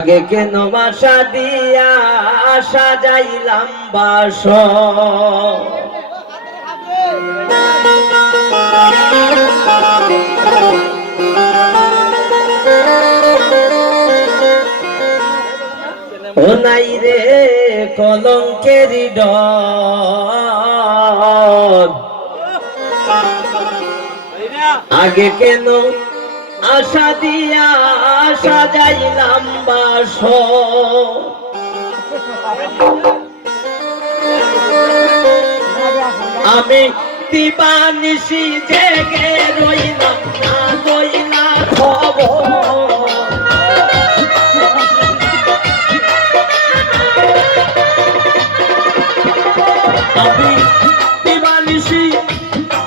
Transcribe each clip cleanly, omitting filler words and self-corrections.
আগে কেন বাসা দিয়া সাজাইলাম বাসর, ও নাই রে কলঙ্কের ডর। আগে কেন আশা দিয়া সাজাইলাম বাসর, আমি দিবানিশি জেগে রইলাম না রইলা খবর। আমি দিবানিশি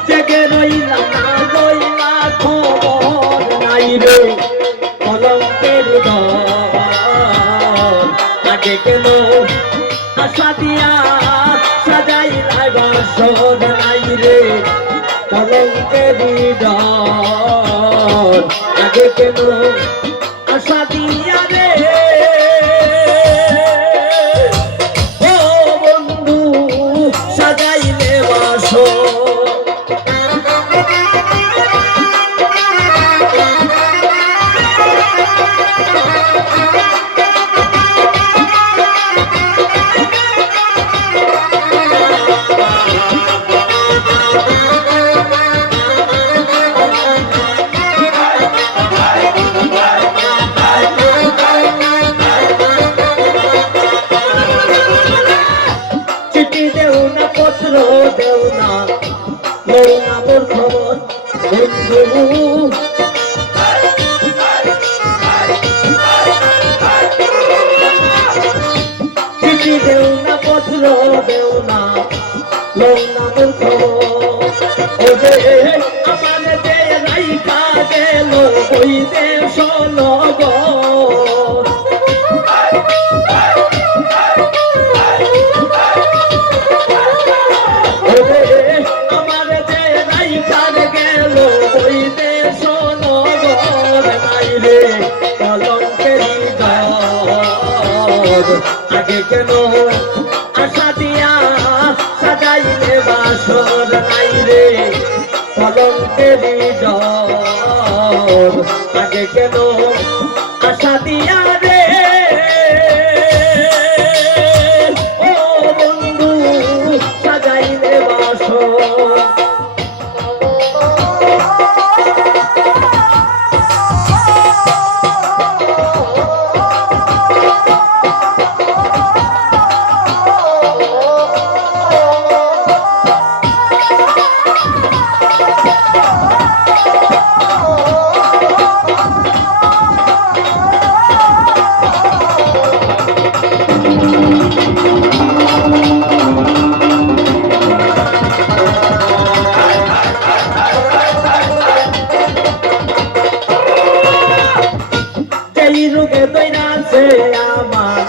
জেগে রইলাম না রইলা খবর। নাই রে কলঙ্কের ডর, আগে কেন আশা দিয়া সাজাইলাই বাসর। নাই রে কলঙ্কের ডর, আগে কেন আশা দিয়া রে ও বন্ধু সাজাইলে বাসর। দেও না লও না মোর খবর বন্ধু, চিঠি দেও না পত্র দেও না লও না মোর খবর। ও যে আমার যে রাইখা গেল ওই দেশ নগর, আমার যে রাইখার গেল ওই দেশ নগর। নাই রে কলঙ্কের ডর, আগে কেন আশা দিয়া সাজাইলে বাসর। নাই রে কলঙ্কের ডর, আগে কেন আশা দিয়া রে ও বন্ধু সাজাইলে বাসর। রোগে দৈরাছে আমার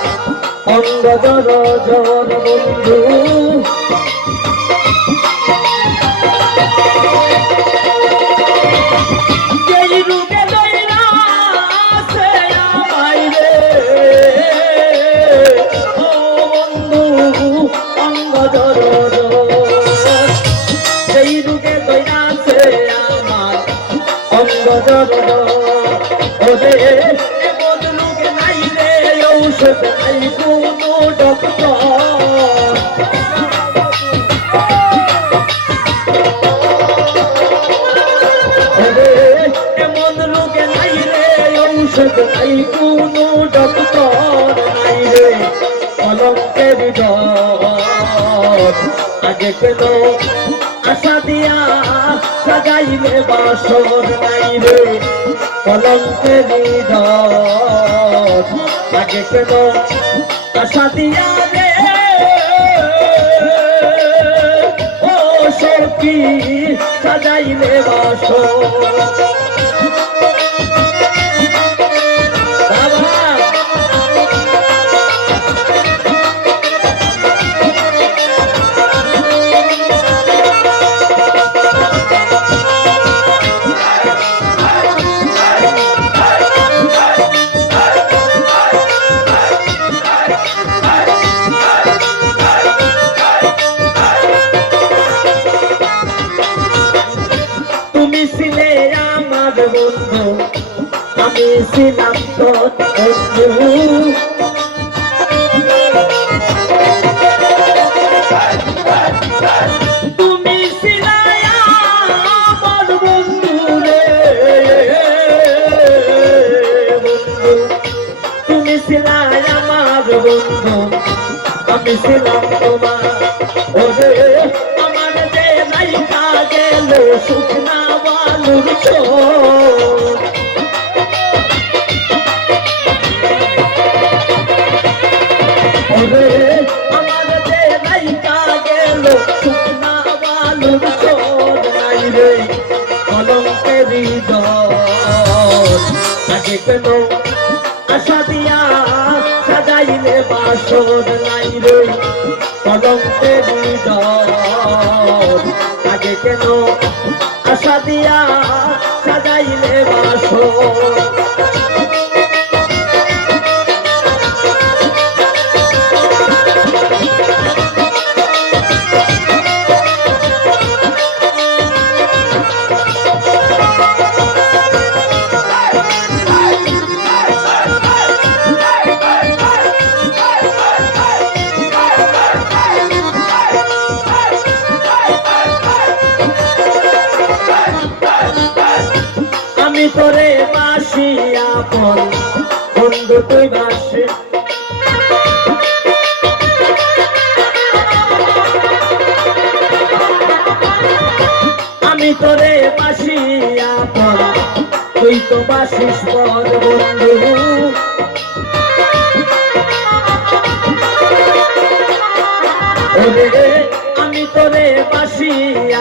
অঙ্গ জর জর বন্ধু, এই রোগে দৈরাছে আমায় রে ও বন্ধু অঙ্গ জর জর। এই রোগে দৈরাছে আমার অঙ্গ জর জর। ও যে ঔষধ নাই কোনো ডক্টর, এমন রোগে নাই রে ঔষধ নাই কোনো ডক্টর। নাই রে কলঙ্কের ডর, আগে কেন আশা দিয়া সাজাইলে বাসর। নাই রে কলঙ্কের ডর, আগে কেন আশা দিয়া রে ও সখী সাজাইলে বাসর। ছিলাম তোর বন্ধু তুমি ছিলাই আমার বন্ধু রে বন্ধু তুমি ছিলাই আমার বন্ধু আমি ছিলাম তোমার ওরে আমার যে নাইকা গেল শুকনা বালুর চোখ ওরে আমার যে নাইকা গেল শুকনা বালুর চোখ নাই রে কলঙ্কের হৃদয় আগে কেন আশা দিয়া সাজাইলে বাসর নাই রে কলঙ্কের হৃদয় আগে কেন আশা দিয়া সাজাইলে বাসর আমি তোরে বাসি আপন বন্ধু তুই বাসি আমি তোরে বাসি আপন তুই তো বাসিস পর বন্ধু ওরে আমি তোরে বাসি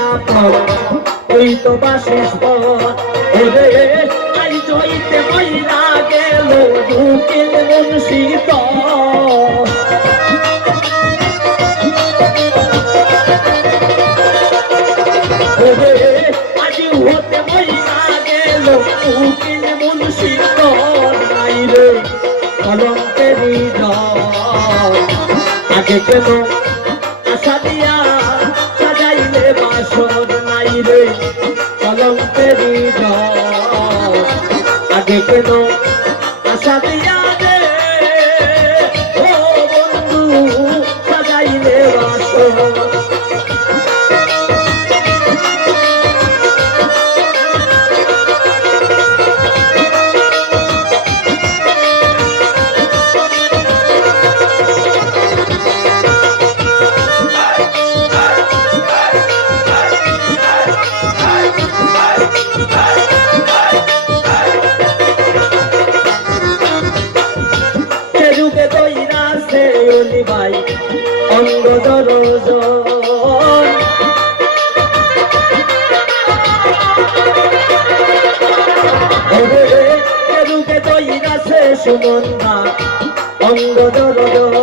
আপন তুই তো বাসিস পর ওরে আই জইতে মইরা গেল দুকিল মুন্সিত ওরে আজ হতে মইরা গেল দুকিল মুন্সিত নাই রে কলঙ্কের হৃদয় আগে কেন আশা দিয়া সাজাইলে বাসর নাই রে কলঙ্কের হৃদয় আগে কেন আশা দিয়া রে ও বন্ধু সাজাইলে বাসর ভাই অঙ্গ দরজন রুগে দইরাছে সুমন্দা অঙ্গ দরজন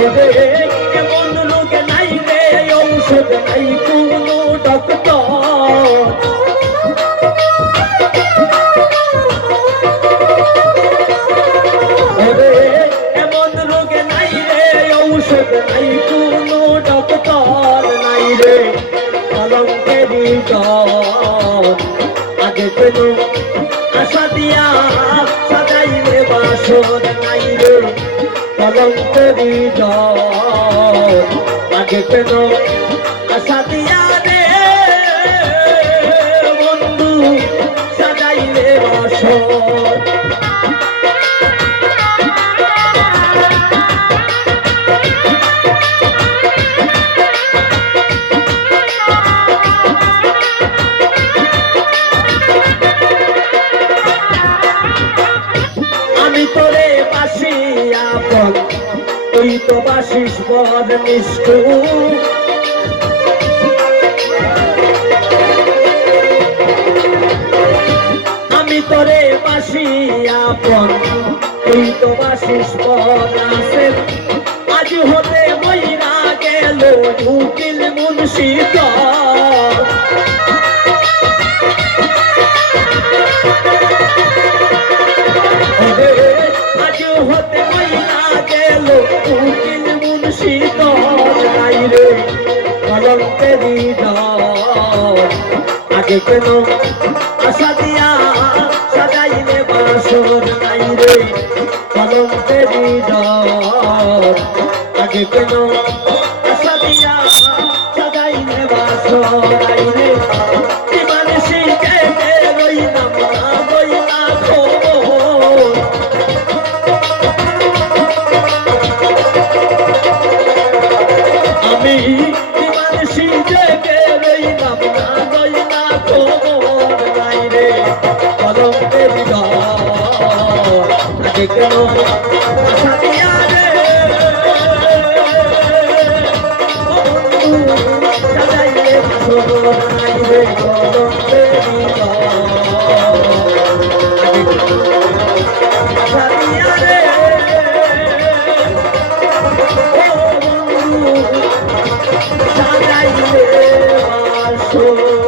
ওরে কেমন রোগে নাই রে ঔষধ নাই কোনো ডক্টর নাই কোনো ডক্টর নাই রে কলঙ্কের হৃদয় আগে কেন আশা দিয়া সাজাইলে বাসর নাই রে কলঙ্কের হৃদয় আগে কেন আশা দিয়া রে বন্ধু সাজাইলে বাসর তুই তো বাসিস পর নিষ্ঠু আমি তোরে বাসি আপন তুই তো বাসিস পর আসে আজ হতে মইরা গেল উকিল মুন্সিত আজ হতে মইরা গেল উকিল মুন্সিত নাই রে কলঙ্কের হৃদয় আগে কেন আশা দিয়া সাজাইলে বাসর কলঙ্কেরি ডর আগে কেন আশা দিয়া সাজাইলে বাসরাইলে ইমান শিখে রইলাম না রইলা খবর আমি ইমান শিখে রইলাম না রইলা খবর নাই রে কলঙ্কেরি ডর আগে কেন আশা দিয়া রে সাজাইলে বাসর নাই রে কলঙ্কেরি আশা দিয়া রে সাজাইলে বাসর